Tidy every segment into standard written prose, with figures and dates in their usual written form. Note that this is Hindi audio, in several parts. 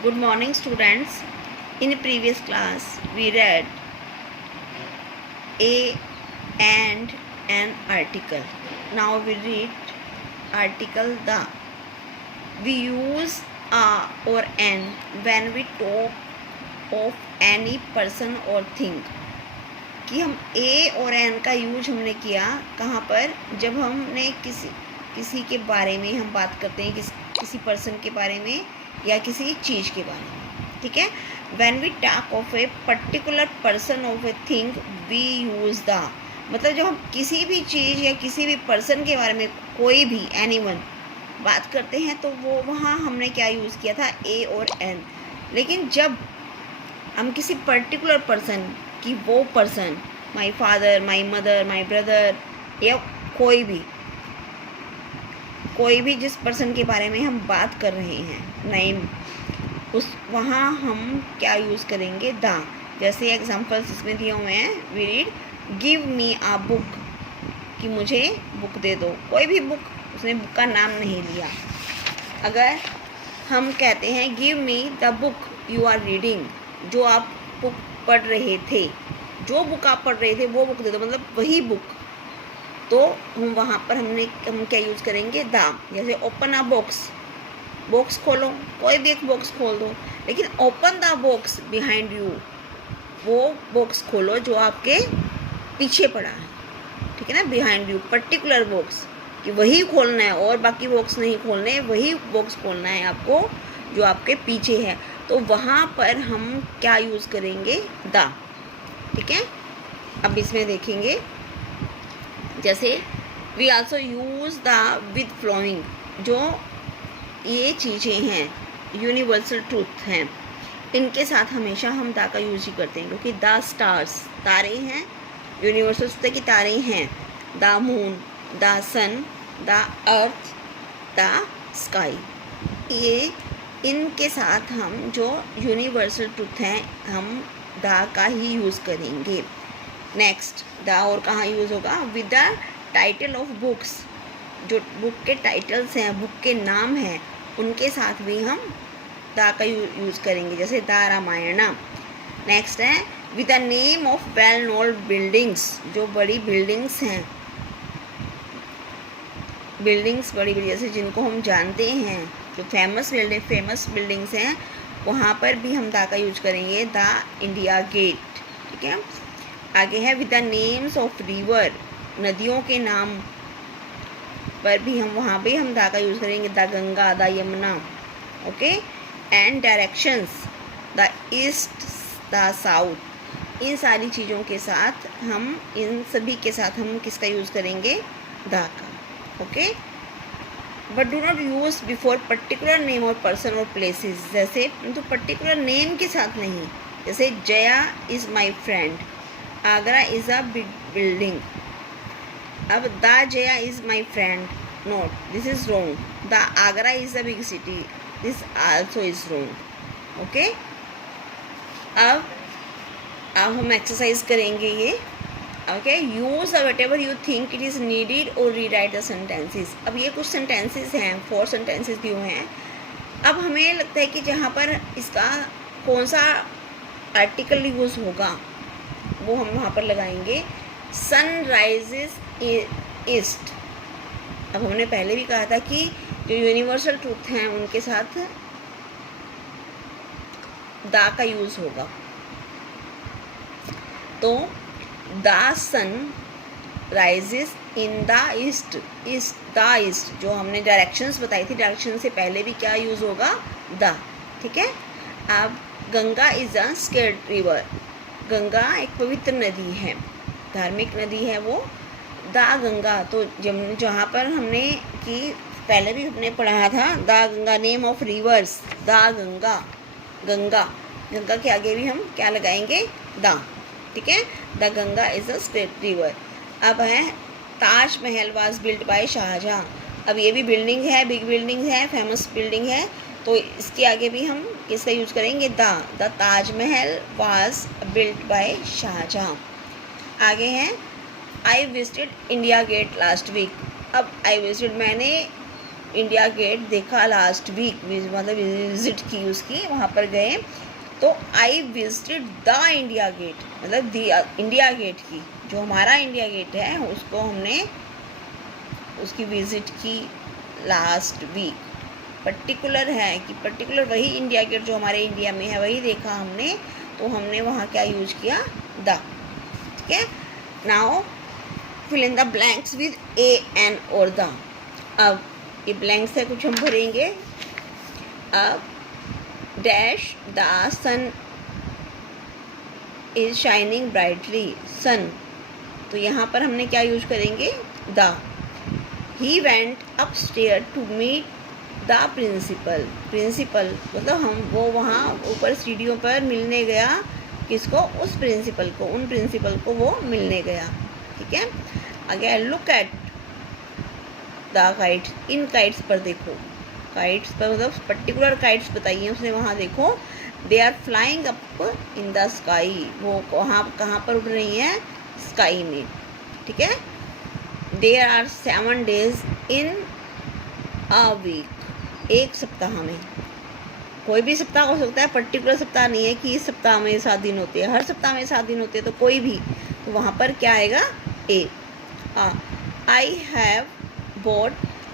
Good morning, students. In a previous class, we read a and an article. Now we read article the. We use a or an when we talk of any person or thing. कि हम ए और एन का यूज हमने किया कहाँ पर, जब हमने किसी के बारे में हम बात करते हैं, किसी पर्सन के बारे में या किसी चीज़ के बारे में. ठीक है. When we talk of a particular person of a thing we use the. मतलब जब हम किसी भी चीज़ या किसी भी पर्सन के बारे में, कोई भी एनीवन बात करते हैं, तो वो वहाँ हमने क्या यूज़ किया था, ए और एन. लेकिन जब हम किसी पर्टिकुलर पर्सन कि वो person, my father, my mother, my brother, या कोई भी जिस पर्सन के बारे में हम बात कर रहे हैं, नेम, उस वहाँ हम क्या यूज़ करेंगे, द. जैसे एग्जांपल्स इसमें दिए हुए हैं. We read give me a book, कि मुझे बुक दे दो. कोई भी बुक, उसने बुक का नाम नहीं लिया. अगर हम कहते हैं give me the book you are reading, जो आप बुक पढ़ रहे थे, जो बुक आप पढ़ रहे थे वो बुक दे दो, मतलब वही बुक. तो हम वहाँ पर हम क्या यूज़ करेंगे, द. जैसे ओपन अ बॉक्स खोलो, कोई भी एक बॉक्स खोल दो, लेकिन open the box behind you, वो बॉक्स खोलो जो आपके पीछे पड़ा है. ठीक है ना. बिहाइंड यू, पर्टिकुलर बॉक्स, कि वही खोलना है और बाकी बॉक्स नहीं खोलने, वही बॉक्स खोलना है आपको जो आपके पीछे है. तो वहाँ पर हम क्या यूज़ करेंगे, द. ठीक है. अब इसमें देखेंगे, जैसे we also use the with flowing. जो ये चीज़ें हैं यूनिवर्सल ट्रूथ हैं, इनके साथ हमेशा हम द का यूज़ ही करते हैं, क्योंकि द स्टार्स, तारे हैं, यूनिवर्सल ट्रूथ की तारे हैं. The moon, the sun, the earth, the sky, ये इनके साथ हम जो यूनिवर्सल ट्रूथ हैं, हम द का ही यूज़ करेंगे. नेक्स्ट, द और कहाँ यूज़ होगा, with the title of books. जो बुक के टाइटल्स हैं, बुक के नाम हैं, उनके साथ भी हम द का यूज़ करेंगे. जैसे द रामायण. नेक्स्ट है with the name of well known buildings. जो बड़ी बिल्डिंग्स हैं, बड़ी जैसे जिनको हम जानते हैं, जो फेमस बिल्डिंग्स हैं, वहाँ पर भी हम द का यूज करेंगे. The India gate. ठीक है. आगे है with the names of river. नदियों के नाम पर भी हम वहाँ पे हम द का यूज़ करेंगे. The Ganga, the Yamuna. Okay. And directions, the east, the south. इन सारी चीज़ों के साथ हम, इन सभी के साथ हम किसका यूज़ करेंगे, द का. Okay. But do not use before particular name और पर्सन और प्लेसेस. जैसे तो पर्टिकुलर नेम के साथ नहीं. जैसे Jaya is my friend, Agra is a big building. अब the Jaya is my friend, note, this is wrong. The Agra is a big city, this also is wrong. Okay. अब हम एक्सरसाइज करेंगे ये. Okay. Use whatever you think it is needed और रीराइट द सेंटेंसेस. अब ये कुछ सेंटेंसेस हैं, 4 सेंटेंसेस दिए हुए हैं. अब हमें लगता है कि जहाँ पर इसका कौन सा आर्टिकल यूज़ होगा, वो हम वहाँ पर लगाएंगे. Sun rises east. अब हमने पहले भी कहा था कि जो यूनिवर्सल ट्रूथ हैं, उनके साथ द का यूज़ होगा. तो the sun rises in the east. The east, जो हमने डायरेक्शंस बताई थी, डायरेक्शन से पहले भी क्या यूज़ होगा, द. ठीक है. अब Ganga is a scared river. Ganga एक पवित्र नदी है, धार्मिक नदी है वो, द गंगा. तो जहाँ पर हमने कि पहले भी हमने पढ़ा था, the Ganga, name of rivers, the Ganga के आगे भी हम क्या लगाएंगे, द. ठीक है. The Ganga is a state river. अब है Taj Mahal was built by Shah Jahan. अब ये भी बिल्डिंग है, बिग बिल्डिंग है, फेमस बिल्डिंग है, तो इसके आगे भी हम किसका यूज़ करेंगे, the Taj Mahal was built by Shah Jahan. आगे हैं I visited India gate last week. अब आई विजिटेड, मैंने इंडिया गेट देखा लास्ट वीक, मतलब विजिट की उसकी, वहाँ पर गए तो I visited the India gate, मतलब इंडिया गेट की, जो हमारा इंडिया गेट है उसको हमने उसकी विजिट की लास्ट वीक। पर्टिकुलर है कि पर्टिकुलर वही इंडिया गेट जो हमारे इंडिया में है वही देखा हमने, तो हमने वहाँ क्या यूज किया, द। ठीक है, now fill in the blanks with a an और द। अब ये ब्लैंक्स है, कुछ हम भरेंगे। अब dash the sun is shining brightly, sun, तो यहाँ पर हमने क्या यूज करेंगे, the. He went upstair to meet the principal, principal मतलब हम वो वहाँ ऊपर सीढ़ियों पर मिलने गया, किसको, उस प्रिंसिपल को, उन प्रिंसिपल को वो मिलने गया। ठीक है, again look at the kites, in kites पर देखो, काइट्स पर मतलब पर्टिकुलर काइट्स बताइए उसने, वहाँ देखो। They are flying up in the sky, वो कहाँ पर उड़ रही हैं, स्काई में। ठीक है, there are 7 days in a week, एक सप्ताह में, कोई भी सप्ताह हो सकता है, पर्टिकुलर सप्ताह नहीं है कि इस सप्ताह में 7 दिन होते हैं, हर सप्ताह में 7 दिन होते हैं, तो कोई भी, तो वहाँ पर क्या आएगा, a. I have bought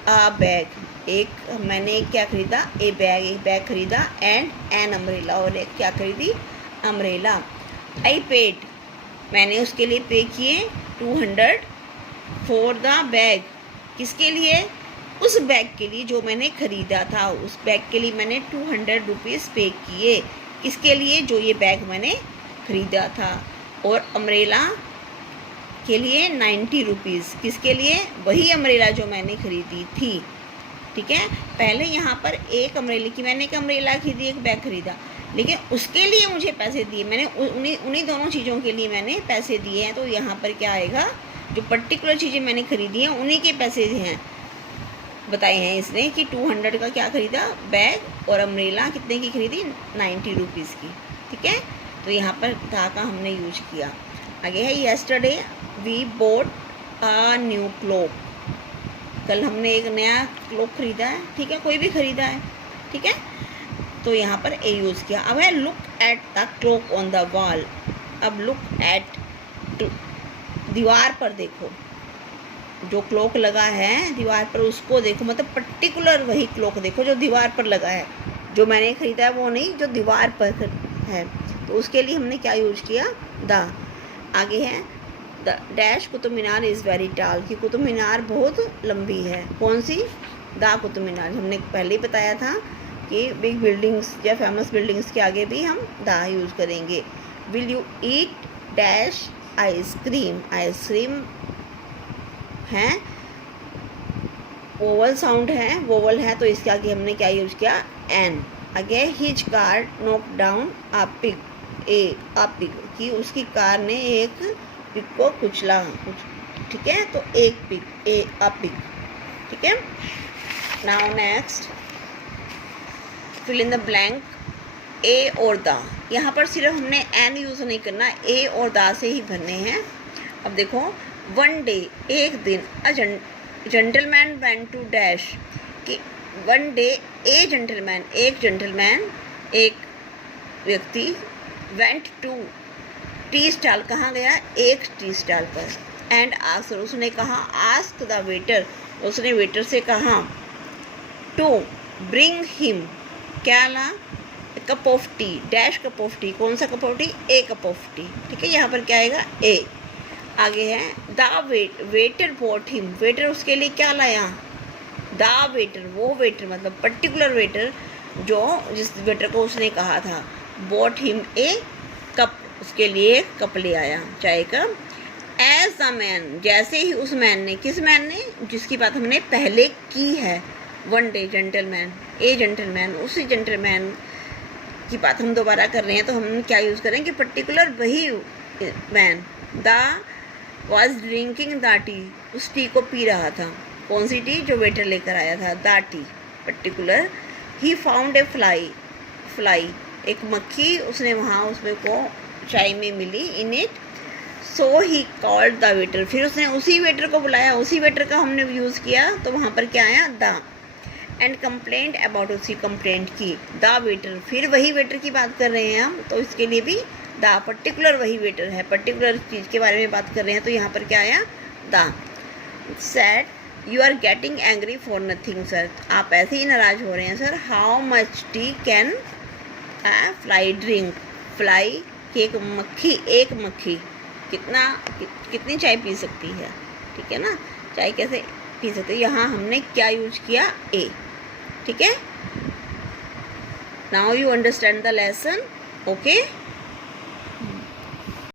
a bag, एक मैंने क्या खरीदा, ए बैग, एक बैग खरीदा, एंड एन अम्ब्रेला, और एक क्या खरीदी, अम्ब्रेला। आई पेड, मैंने उसके लिए पे किए 200 फॉर द बैग, किसके लिए, उस बैग के लिए जो मैंने ख़रीदा था, उस बैग के लिए मैंने 200 रुपीज़ पे किए, किसके लिए, जो ये बैग मैंने ख़रीदा था। और अम्ब्रेला के लिए 90 रुपीज़, किसके लिए, वही अम्ब्रेला जो मैंने ख़रीदी थी। ठीक है, पहले यहाँ पर एक अम्ब्रेला की, मैंने एक अम्ब्रेला खरीदी, एक बैग ख़रीदा, लेकिन उसके लिए मुझे पैसे दिए, मैंने उन्हीं दोनों चीज़ों के लिए मैंने पैसे दिए हैं, तो यहाँ पर क्या आएगा, जो पर्टिकुलर चीज़ें मैंने ख़रीदी हैं उन्हीं के पैसे हैं, बताए हैं इसने कि 200 का क्या ख़रीदा, बैग, और अम्ब्रेला कितने की खरीदी, 90 रुपीज़ की। ठीक है, तो यहाँ पर था का हमने यूज किया। आगे है yesterday we bought a new clock, कल हमने एक नया क्लोक खरीदा है। ठीक है, कोई भी खरीदा है। ठीक है, तो यहाँ पर ए यूज़ किया। अब है look at the clock on the wall, अब लुक एट, दीवार पर देखो, जो क्लॉक लगा है दीवार पर उसको देखो, मतलब पर्टिकुलर वही क्लॉक देखो जो दीवार पर लगा है, जो मैंने ख़रीदा है वो नहीं, जो दीवार पर है, तो उसके लिए हमने क्या यूज किया, द। आगे है the dash Qutub Minar is very टाल, की कुतुब मीनार बहुत लंबी है, कौन सी, द कुतुब मीनार, हमने पहले ही बताया था कि बिग बिल्डिंग्स या फेमस बिल्डिंग्स के आगे भी हम द यूज़ करेंगे। Will you eat dash ice cream, ice cream हैं, वोवल साउंड है, वोवल है, तो इसके आगे हमने क्या यूज किया, एन। आगे his car knock down a pig, a pig, कि उसकी कार ने एक पिग को कुचला, ठीक है, तो एक पिग, अ पिग। ठीक है, now next fill in the blank a और द, यहाँ पर सिर्फ हमने एन यूज़ नहीं करना, ए और द से ही भरने हैं। अब देखो, वन डे, एक दिन, a gentleman went to dash, कि वन डे ए जेंटलमैन, एक जेंटलमैन, एक व्यक्ति, वेंट टू टी स्टॉल, कहाँ गया, एक टी स्टॉल पर, एंड आस्क्ड, उसने कहा, आस्क द वेटर, उसने वेटर से कहा, टू ब्रिंग हिम, क्या ला, cup of tea, dash cup of tea, कौन सा cup of tea, a cup of tea. ठीक है, यहाँ पर क्या आएगा, ए। आगे है the waiter bought him, waiter उसके लिए क्या लाया, द वेटर, वो वेटर मतलब पर्टिकुलर वेटर, जो जिस वेटर को उसने कहा था, बॉट हिम ए कप, उसके लिए कप ले आया चाय का। एज द मैन, जैसे ही उस मैन ने, किस मैन ने, जिसकी बात हमने पहले की है, वन डे जेंटलमैन, ए जेंटलमैन, उसी जेंटलमैन की बात हम दोबारा कर रहे हैं, तो हम क्या यूज़ करेंगे, पर्टिकुलर वही man. The was drinking the T, उस टी को पी रहा था, कौन सी टी, जो वेटर लेकर आया था, the tea particular. He found a fly, एक मक्खी उसने वहाँ उसमें को चाय में मिली, in it, so he called the waiter, फिर उसने उसी वेटर को बुलाया, उसी वेटर का हमने यूज़ किया, तो वहाँ पर क्या आया, द। एंड कंप्लेंट अबाउट, उसकी कंप्लेंट की। द वेटर, फिर वही वेटर की बात कर रहे हैं हम, तो इसके लिए भी द, पर्टिकुलर वही वेटर है, पर्टिकुलर चीज़ के बारे में बात कर रहे हैं, तो यहाँ पर क्या आया, the. Said you are getting angry for nothing sir, आप ऐसे ही नाराज हो रहे हैं sir. How much tea can fly drink, fly एक मक्खी, एक मक्खी कितनी चाय पी सकती है, ठीक है ना, चाय कैसे पी सकते हैं। यहाँ हमने क्या यूज किया, ए, ठीक है। Now you understand the lesson, okay.